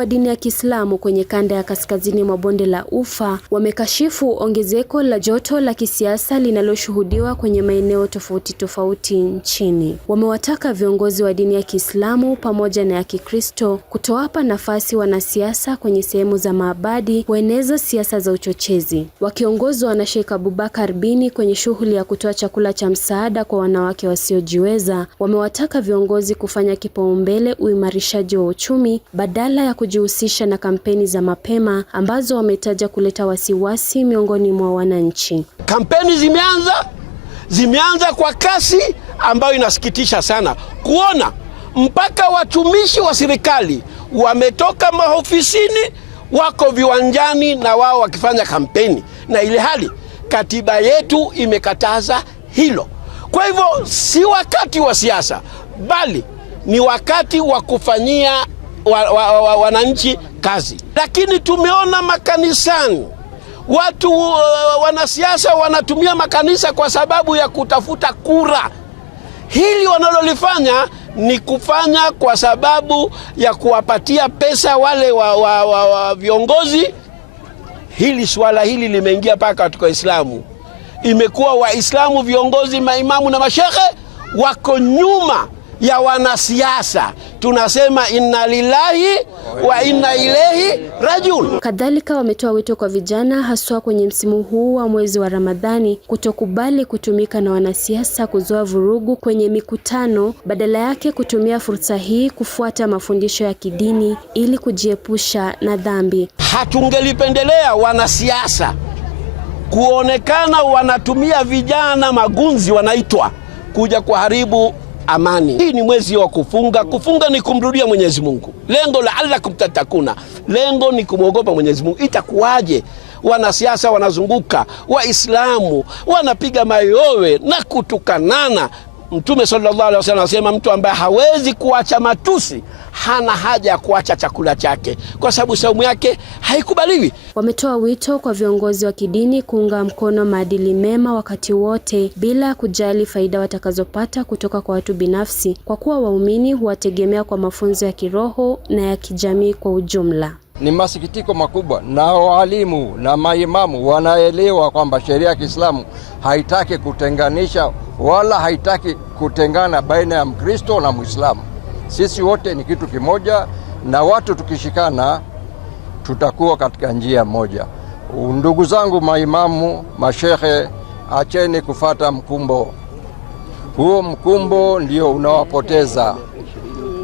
wa dini ya Kiislamu kwenye kanda ya kaskazini mwa bonde la Ufa wamekashifu ongezeko la joto la kisiasa linaloshuhudiwa kwenye maeneo tofauti nchini. Wamewataka viongozi wa dini ya Kiislamu pamoja na ya Kikristo kutowapa nafasi wanasiasa kwenye sehemu za maabadi kueneza siasa za uchochezi. Wakiongozwa na Sheikh Abubakar Bini kwenye shughuli ya kutoa chakula cha msaada kwa wanawake wasiojiweza, wamewataka viongozi kufanya kipaumbele uimarishaji wa uchumi badala ya kujihusisha na kampeni za mapema ambazo wametaja kuleta wasiwasi miongoni mwa wananchi. Kampeni zimeanza kwa kasi ambayo inasikitisha sana kuona mpaka watumishi wa serikali wametoka maofisini wako viwanjani na wao wakifanya kampeni, na ile hali katiba yetu imekataza hilo. Kwa hivyo si wakati wa siasa, bali ni wakati wa kufanyia wananchi kazi. Lakini tumeona makanisani watu wanasiasa wanatumia makanisa kwa sababu ya kutafuta kura. Hili wanalolifanya ni kufanya kwa sababu ya kuwapatia pesa wale wa viongozi. Swala hili limeingia paka katika Uislamu. Imekuwa Waislamu viongozi, maimamu na mashehe wako nyuma ya wanasiasa. Tunasema inna lillahi wa inna ilaihi rajiun. Kadhalika wametoa wito kwa vijana haswa kwenye msimu huu wa mwezi wa Ramadhani kutokubali kutumika na wanasiasa kuzoa vurugu kwenye mikutano, badala yake kutumia fursa hii kufuata mafundisho ya kidini ili kujiepusha na dhambi. Hatungelipendelea wanasiasa kuonekana wanatumia vijana magunzi wanaitwa kuja kuharibu amani. Hii ni mwezi wa kufunga. Kufunga ni kumrudia Mwenyezi Mungu. Lengo la'allakum tattaquna. Lengo ni kumwogopa Mwenyezi Mungu. Itakuwaje wanasiasa wanazunguka Waislamu wanapiga mayowe na kutukanana? Mtume sallallahu alaihi wasallam anasema mtu ambaye hawezi kuacha matusi hana haja ya kuacha chakula chake, kwa sababu saumu yake haikubaliwi. Wametoa wito kwa viongozi wa kidini kuunga mkono maadili mema wakati wote bila kujali faida watakazopata kutoka kwa watu binafsi, kwa kuwa waumini huwategemea kwa mafunzo ya kiroho na ya kijamii kwa ujumla. Ni masikitiko makubwa na walimu na maimamu wanaelewa kwamba sheria ya Kiislamu haitaki kutenganisha wala haitaki kutengana baina ya Mkristo na Muislamu. Sisi wote ni kitu kimoja, na watu tukishikana tutakuwa katika njia moja. Ndugu zangu maimamu, mashehe, acheni kufata mkumbo. Huo mkumbo ndio unawapoteza,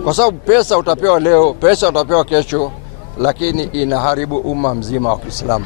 kwa sababu pesa utapewa leo, pesa utapewa kesho, lakini inaharibu umma mzima wa Kiislamu.